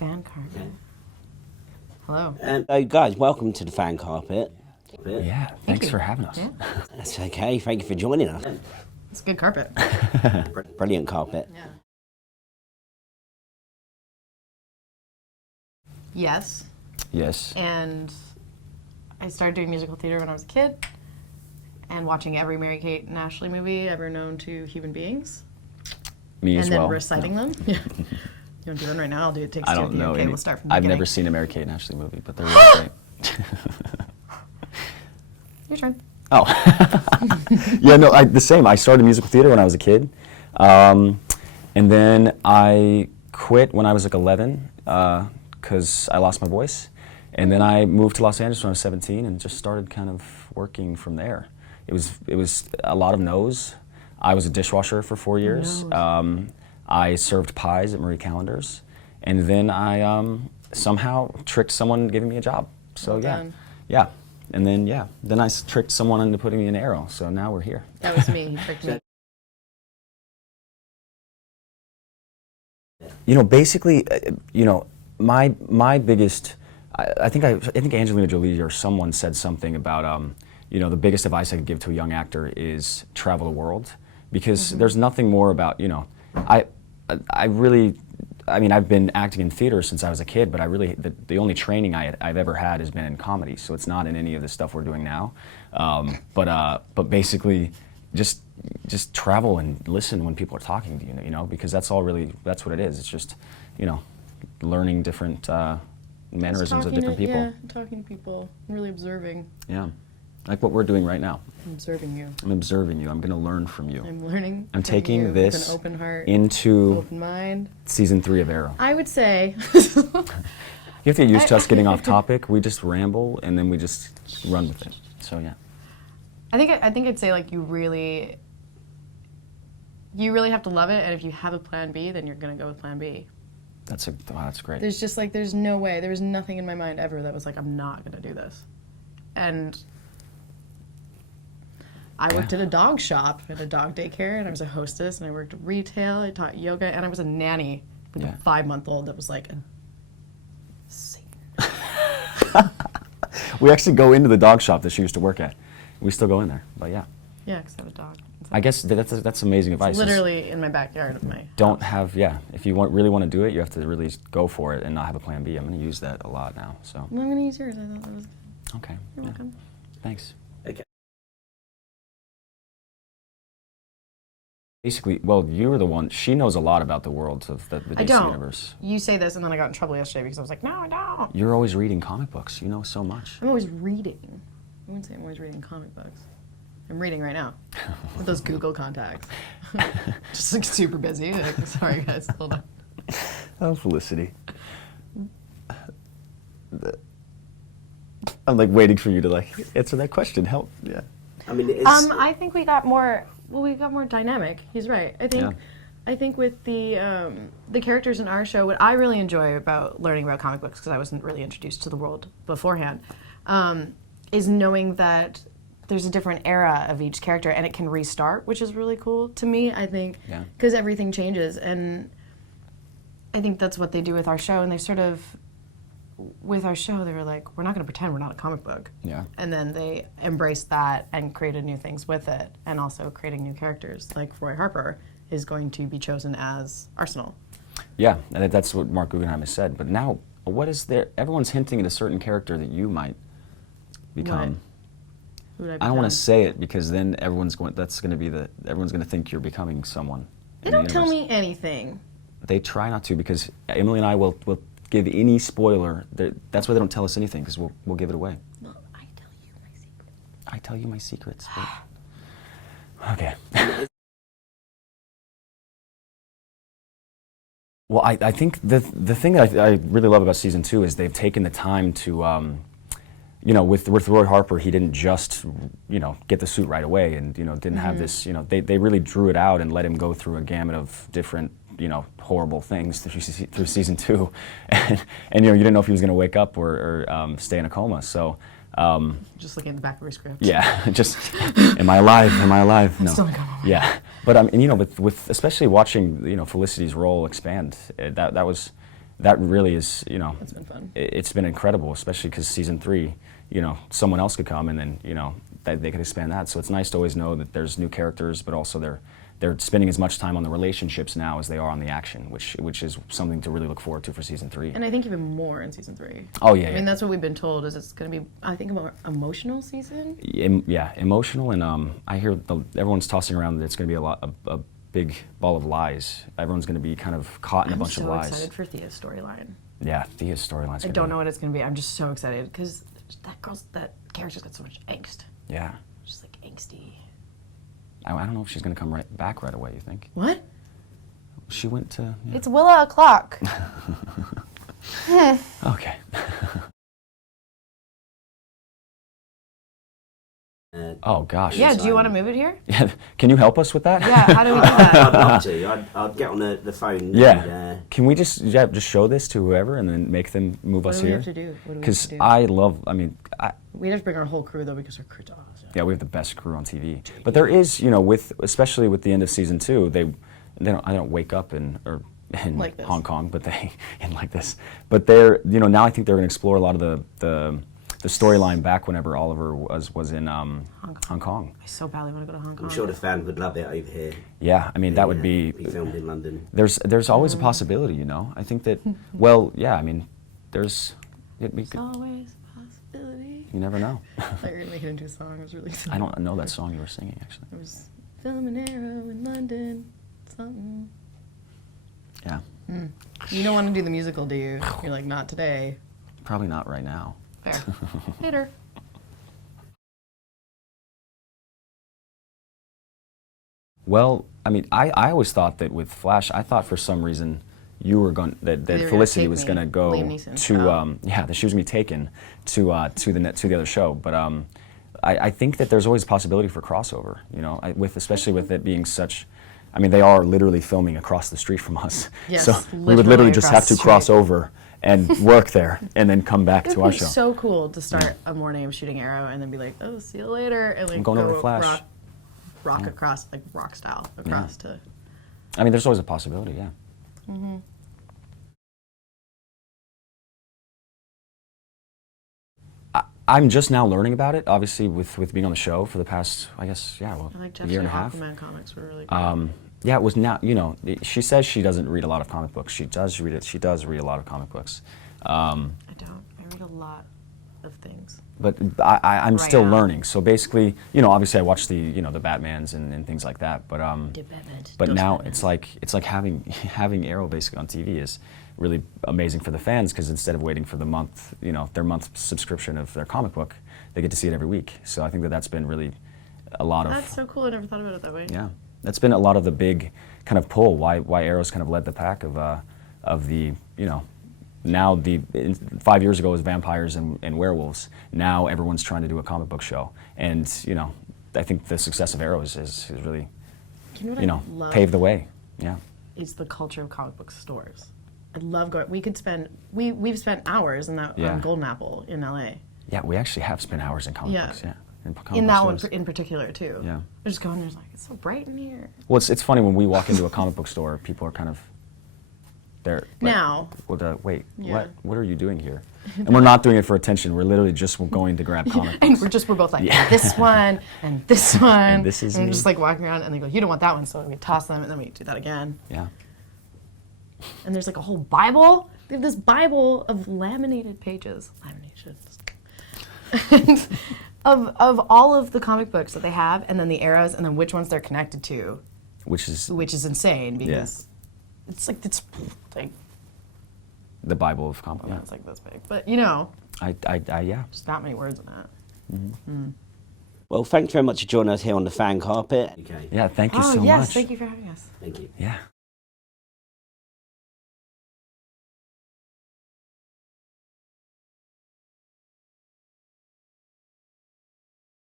Fan carpet. Hello. And guys, welcome to the fan carpet. Yeah, thanks for having us. Yeah. That's okay. Thank you for joining us. It's a good carpet. Brilliant carpet. Yeah. Yes. Yes. And I started doing musical theater when I was a kid and watching every Mary-Kate and Ashley movie ever known to human beings. Me as well. And then reciting them. Yeah. You want to do one right now? I'll do it. Takes I two. don't know. Okay, we'll start from the I've beginning. never seen a Mary-Kate and Ashley movie, but they're really great. Your turn. Oh. Yeah, no, the same. I started musical theater when I was a kid. And then I quit when I was like 11 because I lost my voice. And then I moved to Los Angeles when I was 17 and just started kind of working from there. It was a lot of no's. I was a dishwasher for 4 years. I served pies at Marie Callender's. And then I somehow tricked someone into giving me a job. So Well yeah. done. Yeah. And then, then I tricked someone into putting me in Arrow, so now we're here. That was me. He tricked me. You know, basically, you know, my biggest, I think Angelina Jolie or someone said something about, you know, the biggest advice I could give to a young actor is travel the world, because there's nothing more about, you know, I mean, I've been acting in theater since I was a kid, but the only training I've ever had has been in comedy, so it's not in any of the stuff we're doing now. But basically, just travel and listen when people are talking to you, you know, because that's what it is. It's just, you know, learning different mannerisms of different people. Yeah, talking to people, really observing. Yeah, like what we're doing right now. I'm observing you. I'm observing you. I'm going to learn from you. I'm learning. I'm from taking you this with an open heart, into open mind. season 3 of Arrow. I would say. You have to get used to us getting off topic. We just ramble and then we just run with it. So yeah. I think I'd say like you really have to love it, and if you have a plan B, then you're gonna go with plan B. That's great. There's no way. There was nothing in my mind ever that was like, I'm not gonna do this. And I worked at a dog shop, at a dog daycare, and I was a hostess, and I worked retail, I taught yoga, and I was a nanny with a 5-month-old that was like a savior. We actually go into the dog shop that she used to work at. We still go in there, but yeah. Yeah, because I have a dog. I guess that's amazing advice. It's literally in my backyard of my Don't house. have, if you really want to do it, you have to really go for it and not have a plan B. I'm going to use that a lot now, so. Well, I'm going to use yours. I thought that was good. Okay. You're yeah. welcome. Thanks. Okay. Basically, well, you were the one, she knows a lot about the world of the DC I don't. universe. You say this, and then I got in trouble yesterday because I was like, no, I don't. You're always reading comic books. You know so much. I'm always reading. I wouldn't say I'm always reading comic books. I'm reading right now with those Google contacts. Just like super busy. Like, sorry guys, hold on. Oh, Felicity. I'm like waiting for you to like answer that question. Help, yeah. I mean, it's, I think we got more. Well, we got more dynamic. He's right. I think with the characters in our show, what I really enjoy about learning about comic books, because I wasn't really introduced to the world beforehand, is knowing that there's a different era of each character and it can restart, which is really cool to me, I think, because everything changes. And I think that's what they do with our show. And they sort of, with our show, they were like, we're not going to pretend we're not a comic book. Yeah. And then they embraced that and created new things with it, and also creating new characters. Like Roy Harper is going to be chosen as Arsenal. Yeah, and that's what Mark Guggenheim has said. But now, what is there? Everyone's hinting at a certain character that you might become. Who would I I don't want become? to say it because then everyone's going to think you're becoming someone. They don't tell me anything. They try not to, because Emily and I will give any spoiler. That's why they don't tell us anything, because we'll give it away. Well, I tell you my secrets. I tell you my secrets. Okay. Well, I think the thing that I really love about season 2 is they've taken the time to, you know, with Roy Harper, he didn't just, you know, get the suit right away and, you know, didn't have this, you know, they really drew it out and let him go through a gamut of different, you know, horrible things through season 2. And you know, you didn't know if he was going to wake up or stay in a coma, so. Just looking at the back of your script. Yeah, just, am I alive? Am I alive? No. Still in coma. Yeah, but you know, with especially watching, you know, Felicity's role expand, that was, that really is, you know, It's been fun. It's been incredible, especially because season 3, you know, someone else could come and then, you know, they could expand that. So it's nice to always know that there's new characters, but also they're spending as much time on the relationships now as they are on the action, which is something to really look forward to for season 3. And I think even more in season 3. Oh yeah. I mean, that's what we've been told, is it's going to be, I think, a more emotional season. Yeah, emotional, and I hear everyone's tossing around that it's going to be a big ball of lies. Everyone's going to be kind of caught in a bunch of lies. I'm so excited for Thea's storyline. Yeah, Thea's storyline's. I don't know what it's going to be. I'm just so excited because that character's got so much angst. Yeah. Just like angsty. I don't know if she's going to come back right away, you think? What? She went to... Yeah. It's Willa o'clock. Okay. Oh, gosh. Yeah, do you want to move it here? Yeah. Can you help us with that? Yeah, how do we do that? I'd love to. I'd get on the phone. Yeah. And, Can we just show this to whoever and then make them move us What do we here? have to do? What do we have Because to do? I love, I mean, We have to bring our whole crew, though, because our crew's awesome. yeah, we have the best crew on TV. But there is, you know, especially with the end of season 2, I don't wake up in Like this. Hong Kong, but in like this. But they're, you know, now I think they're going to explore a lot of the storyline back whenever Oliver was in Hong Kong. I so badly want to go to Hong Kong. I'm sure the fans would love it over here. Yeah, I mean that would be. filmed in London. There's always a possibility, you know. I think that. Well, yeah, I mean, there's. There's always a possibility. You never know. I thought you were going to make it into a song. I was really excited. I don't know that song you were singing actually. I was filming Arrow in London. Something. Yeah. You don't want to do the musical, do you? You're like, not today. Probably not right now. Fair. Later. Well, I mean, I always thought that with Flash, I thought for some reason you were going that They were gonna Felicity take was me, going to go Liam Neeson. to Oh. yeah, that she was going to be taken to the other show. But I think that there's always a possibility for crossover. You know, especially with it being such. I mean, they are literally filming across the street from us. Yes, So we would literally just have across to the cross street. over and work there and then come back It to would our be show. so cool to start a morning of shooting Arrow and then be like, oh, see you later, and like I'm going over go to Flash. rock across, like rock style across to. I mean, there's always a possibility, yeah. I'm just now learning about it, obviously, with being on the show for the past, I guess, yeah, well, I like a Jeff's year and a half. Aquaman comics were really good. Yeah, it was now, you know, she says she doesn't read a lot of comic books. She does read it. She does read a lot of comic books. I don't. I read a lot of things. But I'm Right still on. learning. So basically, you know, obviously I watch the Batmans and things like that. But but now it's like having Arrow basically on TV is really amazing for the fans because instead of waiting for the month, you know, their month subscription of their comic book, they get to see it every week. So I think that's been really a lot of. That's so cool. I never thought about it that way. Yeah, that's been a lot of the big kind of pull. Why Arrow's kind of led the pack of the, you know. Now 5 years ago it was vampires and werewolves. Now everyone's trying to do a comic book show, and you know, I think the success of Arrow is really, You you know, know, what I love paved the way. Yeah. is the culture of comic book stores. I love going. We could spend. We've spent hours in that Yeah. on Golden Apple in LA. Yeah, we actually have spent hours in comic Yeah. books. Yeah. In comic In book that one stores. in particular too. Yeah. I just go in there's like it's so bright in here. Well, it's funny when we walk into a comic book store, people are kind of. They're like, Now. Well, wait, Yeah. what are you doing here? And we're not doing it for attention. We're literally just going to grab comic And books. we're both like Yeah. this one and this one. And this is and we're me. just like walking around and they go, you don't want that one, so we toss them and then we do that again. Yeah. And there's like a whole Bible. They have this Bible of laminated pages. Laminations. of all of the comic books that they have, and then the arrows, and then which ones they're connected to, Which is insane because it's like the Bible of comic. Yeah. it's like this big. But you know, Yeah. just not many words in that. Well, thanks very much for joining us here on the fan carpet. Okay. Yeah. Thank you so yes, much. thank you for having us. Thank you. Yeah.